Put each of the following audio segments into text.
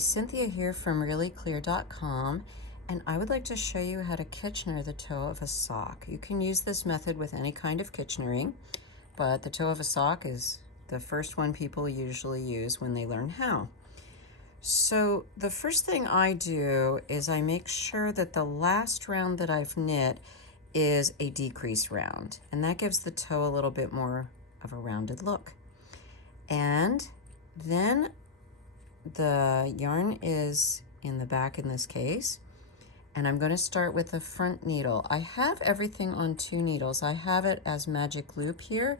Cynthia here from reallyclear.com, and I would like to show you how to Kitchener the toe of a sock. You can use this method with any kind of Kitchenering, but the toe of a sock is the first one people usually use when they learn how. So the first thing I do is I make sure that the last round that I've knit is a decrease round, and that gives the toe a little bit more of a rounded look. And then the yarn is in the back in this case, and I'm going to start with the front needle. I have everything on 2 needles. I have it as magic loop here,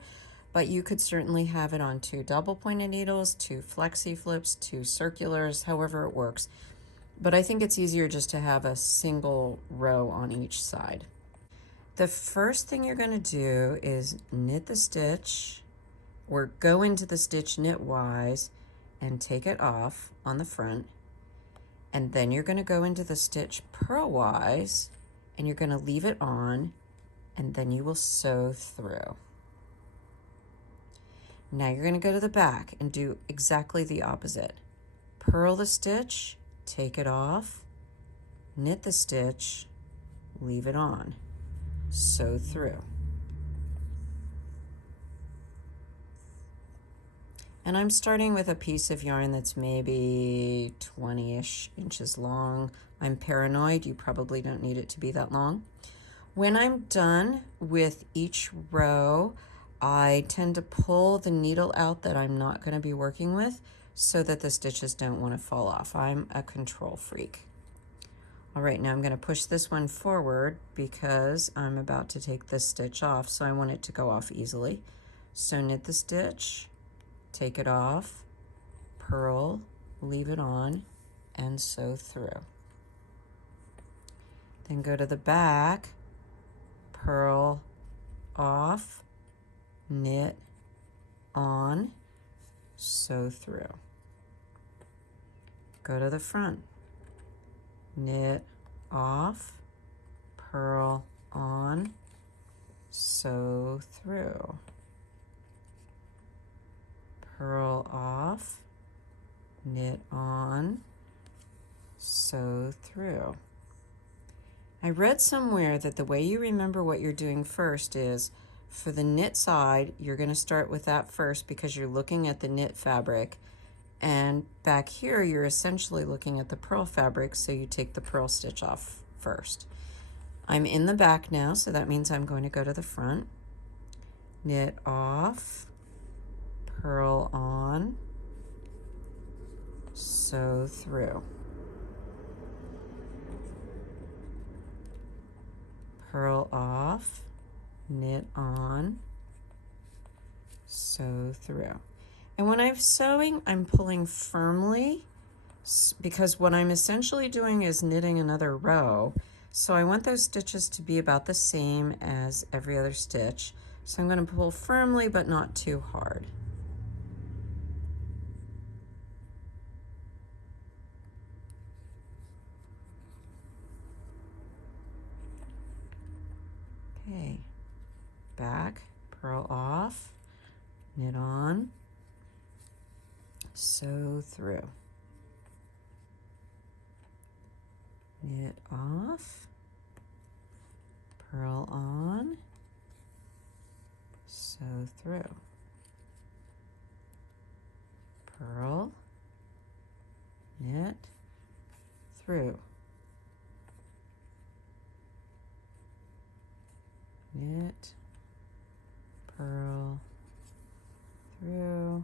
but you could certainly have it on 2 double pointed needles, 2 flexi flips, 2 circulars, however it works. But I think it's easier just to have a single row on each side. The first thing you're going to do is knit the stitch, or go into the stitch knitwise and take it off on the front, and then you're going to go into the stitch purlwise and you're going to leave it on, and then you will sew through. Now you're going to go to the back and do exactly the opposite. Purl the stitch, take it off, knit the stitch, leave it on, sew through. And I'm starting with a piece of yarn that's maybe 20-ish inches long. I'm paranoid, you probably don't need it to be that long. When I'm done with each row, I tend to pull the needle out that I'm not going to be working with so that the stitches don't want to fall off. I'm a control freak. All right, now I'm going to push this one forward because I'm about to take this stitch off, so I want it to go off easily. So knit the stitch, take it off, purl, leave it on, and sew through. Then go to the back, purl off, knit on, sew through. Go to the front, knit off, purl on, sew through. Purl off, knit on, sew through. I read somewhere that the way you remember what you're doing first is, for the knit side, you're going to start with that first because you're looking at the knit fabric, and back here you're essentially looking at the purl fabric, so you take the purl stitch off first. I'm in the back now, so that means I'm going to go to the front, knit off, purl on, sew through. Purl off, knit on, sew through. And when I'm sewing, I'm pulling firmly because what I'm essentially doing is knitting another row. So I want those stitches to be about the same as every other stitch. So I'm going to pull firmly but not too hard. Okay, back, purl off, knit on, sew through. Knit off, purl on, sew through. Purl, knit, through. Knit, purl, through,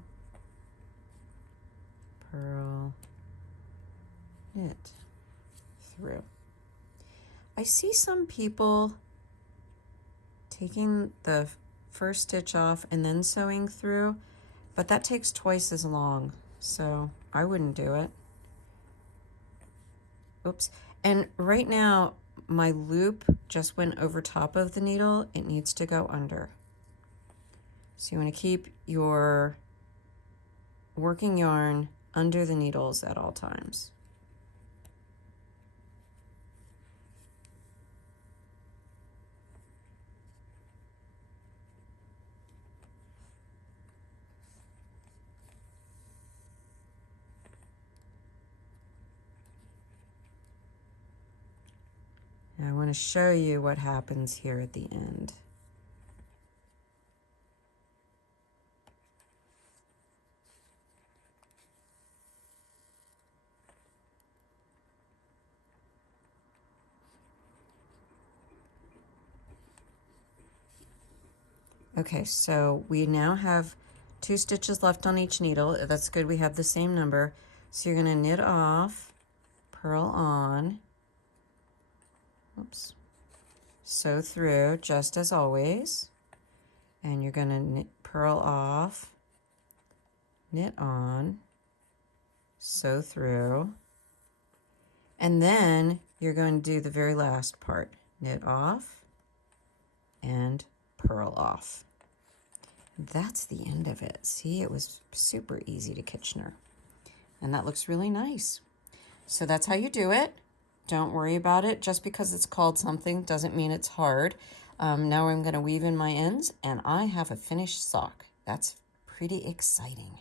purl, knit, through. I see some people taking the first stitch off and then sewing through, but that takes twice as long, so I wouldn't do it. Oops. And right now, my loop just went over top of the needle. It needs to go under. So you want to keep your working yarn under the needles at all times. Now I want to show you what happens here at the end. Okay, so we now have 2 stitches left on each needle. That's good, we have the same number. So you're going to knit off, purl on, oops, sew through just as always, and you're going to knit, purl off, knit on, sew through, and then you're going to do the very last part, knit off and purl off. That's the end of it. See, it was super easy to Kitchener. And that looks really nice. So that's how you do it. Don't worry about it. Just because it's called something doesn't mean it's hard. Now I'm going to weave in my ends, and I have a finished sock. That's pretty exciting.